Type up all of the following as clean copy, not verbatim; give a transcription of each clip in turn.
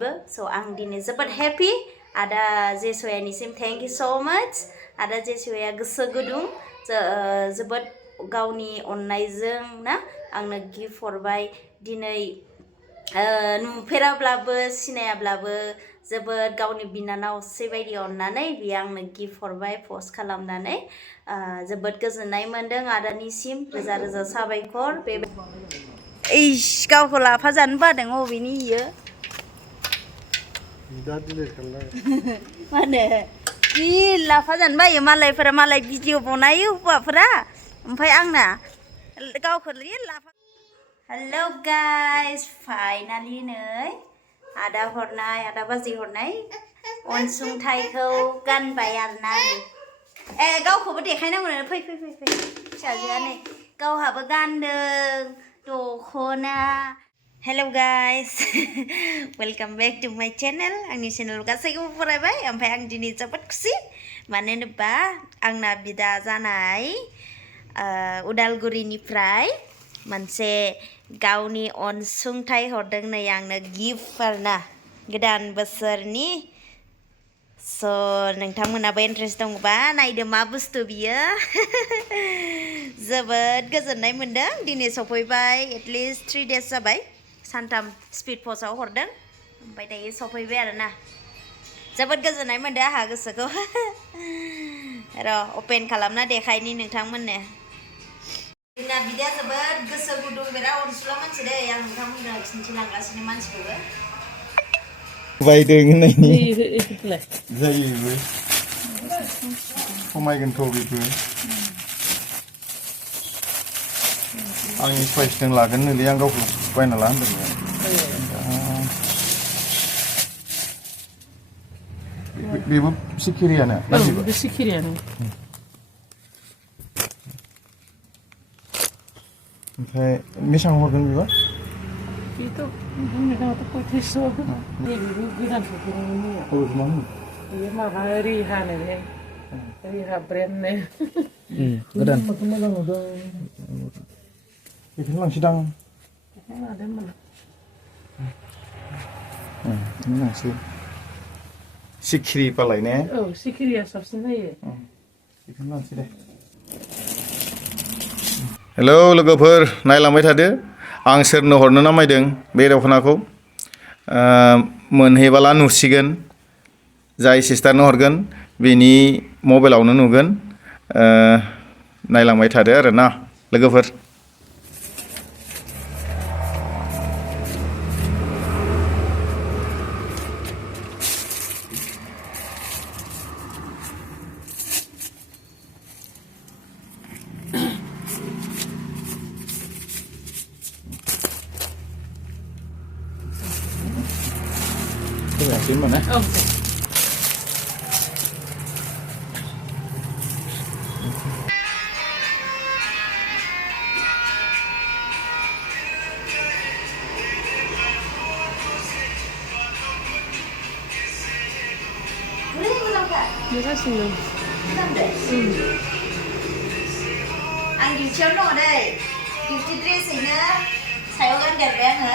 So ang dini जोबोद happy ada जेसुयानिसिम thank you so much ada जेसुया गोसो गुदुं जोबोद गावनि अननायजों ना आंनो गिफ्ट हरबाय दिनै नुफेराब्लाबो सिनायाब्लाबो जोबोद गावनि बिनानावसे बायदि अननानै बियो आंनो गिफ्ट हरबाय पस्ट खालामनानै जोबोद गोजोननाय मोनदों आदानिसिम रोजा रोजा साबायखर बे इस गावखौ लाफा जानो बादों अबेनि इयो माने जि लाफा जानो बायो मालायफोरा मालाय भिडिअ बनायो हौवाफोरा ओमफ्राय आंना गावखौ लाफा हेलो गाइस फाइनालि नै आदा बाजै हरनाय अनसुंथाइखौ गानबाय आरोना नै गावखौबो देखायनांगौ फै फिसाजोआ नै गावहाबो गानदों दख'ना hello guys welcome back to my channel आंनि चैनेल गासैखौबो फरायबाय ओमफ्राय आं दिनै जोबोद खुसि मानो होनोबा आंना बिदा जानाय उदालगुरिनिफ्राय मोनसे गावनि अनसुंथाइ हरदों नै आंनो गिफ्ट आरोना गोदान बोसोरनि स' नोंथांमोनाबो इन्ट्रेस्ट दंबा नायदो मा बुस्थु बियो जोबोद गोजोननाय मोनदों दिनै सफैबाय एटलिस्ट 3 days जाबाय सानथाम स्पिड पस्टआव हरदों ओमफ्राय दायो सफैबाय आरोना जोबोद गोजोननाय मोनदों आंहा गोसोखौ र' अपेन खालामना देखायनि नोंथांमोननो जोंना बिदाया जोबोद गोसो गुदुं बिराद अनसुला मानसि दै आं नोंथांमोननो खिन्थिलांगासिनो मानसिखौबो बायदों होननायनि जायोबो खमायगोनथ' बेबो आंनि चइसजों लागोन नोलै आं गावखौ बायना ला होनदोंमोन बेबो सिखिरियानो बे सिखिरियानो ओमफ्राय बेसेबां हरगोन बेबा बेथ' नोंथाङाथ' 3500 नैबेबो गोदान सफैनायनि बेयो माबा रिहानो रिहा ब्रेन्डनो गोदान मोजां नुदों बेखौनो लांसैदां बेखौनो लादो होनबालाय बेखौनो लांसै सिखिरिबालाय ने औ सिखिरिया साबसिन जायो बेखौनो लांसै दे हेलौ लोगोफोर नायलांबाय थादो आं सोरनो हरनो नामायदों बे दख'नाखौ मोनहैबाला नुसिगोन जाय सिस्टारनो हरगोन बेनि मबाइलावनो नुगोन नायलांबाय थादो आरोना लोगोफोर Xin mà nè. Makasih. Anh diuciयाव दङ दै diuci dressैनो सायाव गानदेरबाय आङो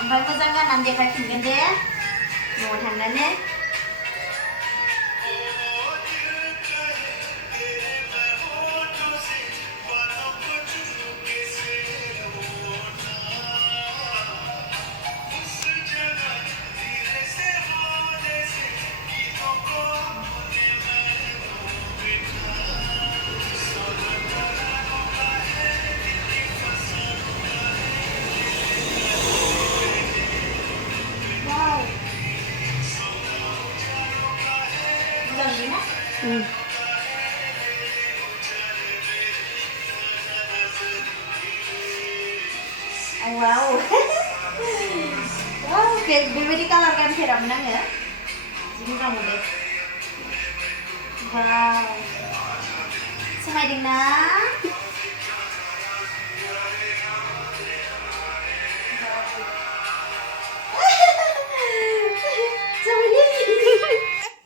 ओमफ्राय मोजां गाननानै देखायफिनगोन दे न'आव थांनानै wow wow बेबायदि कालार गानफेरामोन आङो जि मोजां मोनदों wow समायदोंना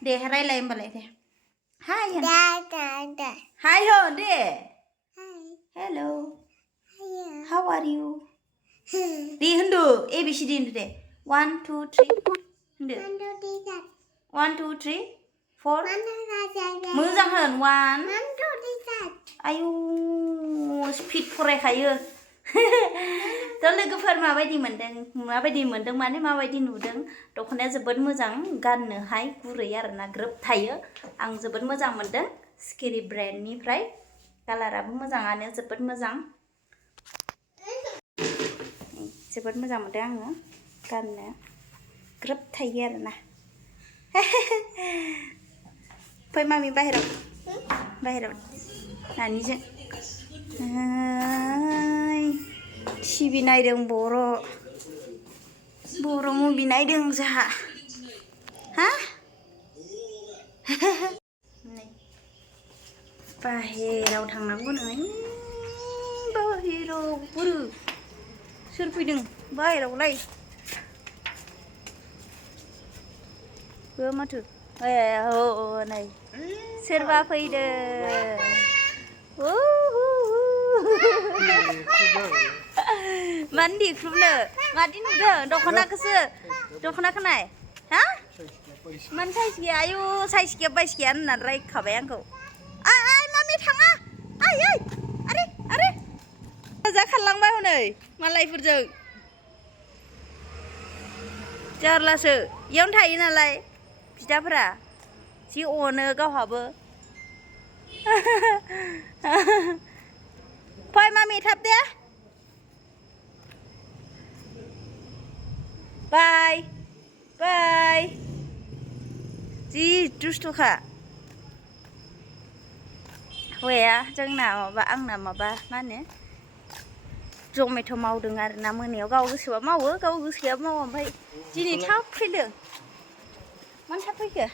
दे रायलाय होमबालाय दे हाय हाय हो दे हेलौ how are you दे होनदो ABCD होनदो दे 1 2 3 1 2 3 4 मोजां होन 1 आयु स्पिड फरायखायो थ' लोगोफोर माबायदि मोनदों माने माबायदि नुदों दख'नाया जोबोद मोजां गाननोहाय गुरै आरोना ग्रोब थायो आं जोबोद मोजां मोनदों स्किरि ब्रेन्डनिफ्राय कालाराबो मोजाङानो जोबोद मोजां मोनदों आङो गाननो ग्रोब थायो आरोना फै मामि बाहेराव नानिजों टिभि नायदों बर' मुभि नायदों जोंहा हा बाहेराव थांनांगौ नों बाहेराव बुरु सोर फैदों बाहेरावलाय माथो नै सोरबा फैदों मानो देख्रुबनो मादि नुदों दख'नाखौ नाय हा मानो साइज गैया आयु साइज गैया बाइस गैया होननानै रायखाबाय आंखौ आइ मामि थाङा आरे जा खारलांबाय हनै मालायफोरजों जारलासो इयावनो थायो नालाय बिदाफोरा जि अनो गावहाबो फै मामि थाब दे बाय जि दुस्थुखा हौवाया जोंना आंना माबा मा होनो जमेट' मावदों आरोना मोनायाव गाव गोसोबा मावो गाव गोसो गैयाबा मावा ओमफ्राय दिनै थाब फैदों मानो थाब फैखो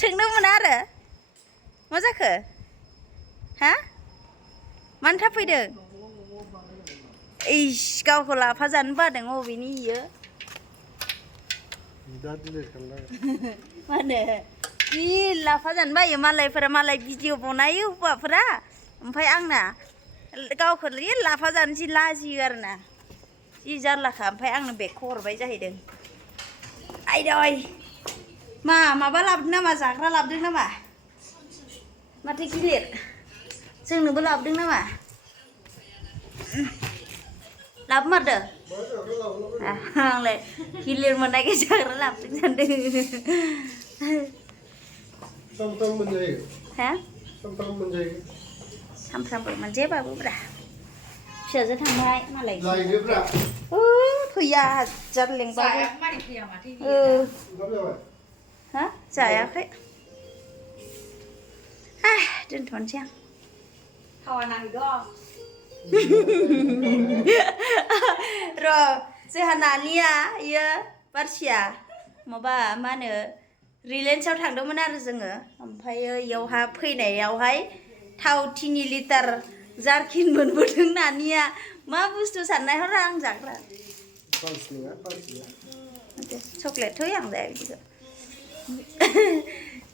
सोंनो मोना आरो मा जाखो हा मानो थाब फैदों इस गावखौ लाफा जानो बादों अबेनि इयो मा होनो जि लाफा जानो बायो मालायफोरा मालाय भिडिअ बनायो हौवाफोरा ओमफ्राय आंना गावखौ लाफा जानो जि लाजियो आरोना जि जारलाखा ओमफ्राय आंनो बेगखौ हरबाय जाहैदों आइदै माबा लाबोदों नामा जाग्रा लाबोदों नामा माथो गिलिर जोंनोबो लाबोदों नामा लाबोमारदो आंलाय गिलिर मोननायखाय जाग्रा लाबोदों सानदों हा सामफ्रामबो मोनजायाबाबो ब्रा फिसाजो थांबाय मालाय फैया हाजार लेंबाबो हा जायाखै दोनथ'नोसै आं थावा नांदों र' जोंहा नानिया इयो बारसिया माबा मा होनो रिलायन्सआव थांदोंमोन आरो जोङो ओमफ्रायो इयावहा फैनायावहाय थाव 3 लिटार जारकिन मोनबोदों नानिया मा बुस्थु साननाय हर आं जाग्रा चक्लेट होयो आं जाया बिदिखौ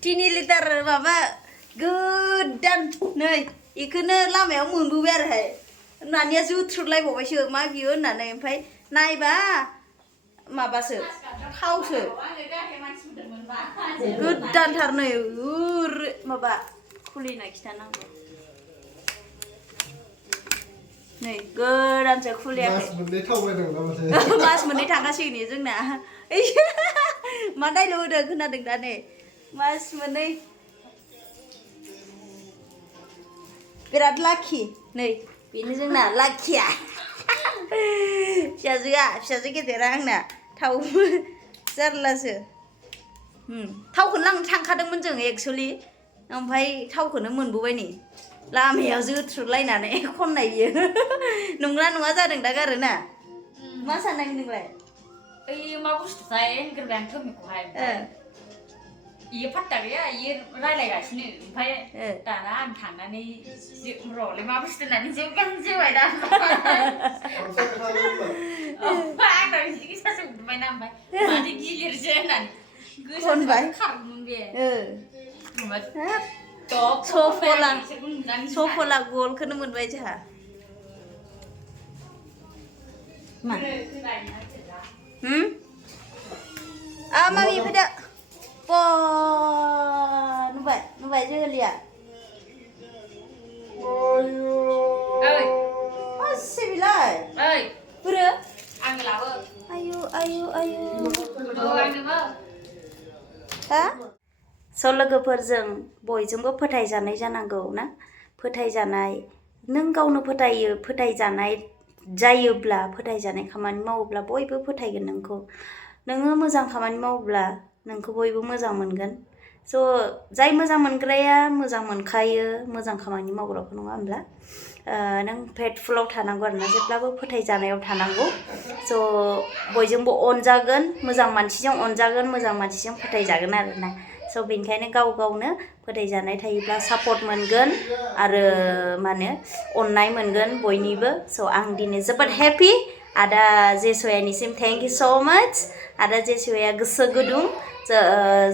3 लिटार माबा गोदान नै बेखौनो लामायाव मोनबोबाय आरोहाय नानिया जुथ्रुदलायबावबायसो मा बियो होननानै ओमफ्राय नायबा माबासो थावसो गोदानथार नै माबा खुलिना खिथानांगौ नै गोदानसो खुलियाखै मास मोननै थांगासिगोन जोंना मा दाइलग होदों खोनादों दा नै मास मोननै बिराद लाखि नै बेनो जोंना लाखिया फिसाजो गेदेरा आंना थाव जारलासो थावखौनो लांनो थांखादोंमोन जों एक्सुवेलि ओमफ्राय थावखौनो मोनबोबाय नै लामायाव जोथ्रुदलायनानै खननाय बियो नंगौना नङा जादों दा गारोना मा साननाय नोंलाय ओइ मा बुस्थुथाय होनग्रोबाय आं टमेट'खौहाय इयो फात्ता गैया इयो रायलायगासिनो ओमफ्राय दाना आं थांनानै र'लै मा बुस्थु होननानै जोबाय दा आंनाव जि गोसासो उन्दुबायना ओमफ्राय माथो गिलिरसो होननानै गोसासो खारदोंमोन बे सफला गलखौनो मोनबाय जोंहा मा मामि फैदो नुबाय जोगोलिया सिबिलाय बोरो आं लाबो आयु आंनोबो हा स' लोगोफोरजों बयजोंबो फोथायजानाय जानांगौ ना फोथायजानाय नों गावनो फोथायजानाय जायोब्ला फोथायजानाय खामानि मावोब्ला बयबो फोथायगोन नोंखौ नोङो मोजां खामानि मावोब्ला नोंखौ बयबो मोजां मोनगोन स' जाय मोजां मोनग्राया मोजां मोनखायो मोजां खामानि मावग्राखौ नङा होमब्ला नों फेथफुलाव थानांगौ आरोना जेब्लाबो फोथायजानायाव थानांगौ स' बयजोंबो अनजागोन मोजां मानसिजों अनजागोन मोजां मानसिजों फोथायजागोन आरोना स' बेनिखायनो गाव गावनो फोथायजानाय थायोब्ला सापर्ट मोनगोन आरो मा होनो अननाय मोनगोन बयनिबो स' आं दिनै जोबोद हेपि आदा जेसयानिसिम थेंक इउ स' माच आदा जेसया गोसो गुदुं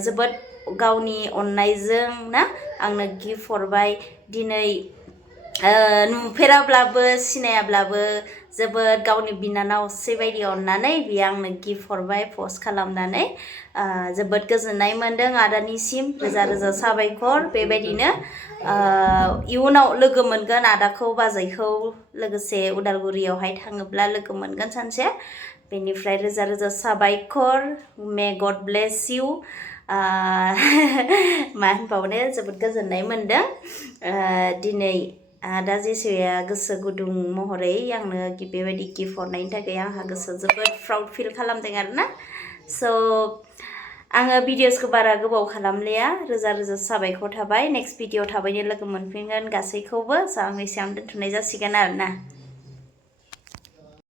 जोबोद गावनि अननायजों ना आंनो गिफ्ट हरबाय दिनै नुफेराब्लाबो सिनायाब्लाबो जोबोद गावनि बिनानावसे बायदि अननानै बियो आंनो गिफ्ट हरबाय पस्ट खालामनानै जोबोद गोजोननाय मोन्दों आदानिसिम रोजा रोजा साबायखर बेबायदिनो इयुनाव लोगो मोनगोन आदाखौ बाजैखौ लोगोसे उदालगुरियावहाय थाङोब्ला लोगो मोनगोन सानसे बेनिफ्राय रोजा रोजा साबायखर मे गड ब्लेस इउ मा होनबावनो जोबोद गोजोननाय मोन्दों दिनै आदा जेसुया गोसो गुदुं महरै आंनो बेबायदि गिफ्ट हरनायनि थाखाय आंहा गोसोआव जोबोद प्राउड फिल खालामदों आरोना स' आङो भिडिअसखौ बारा गोबाव खालामलिया रोजा रोजा साबायखर थाबाय नेक्स्ट भिडिअ थाबैनो लोगो मोनफिनगोन गासैखौबो स' आं एसेयावनो दोनथ'नाय जासिगोन आरोना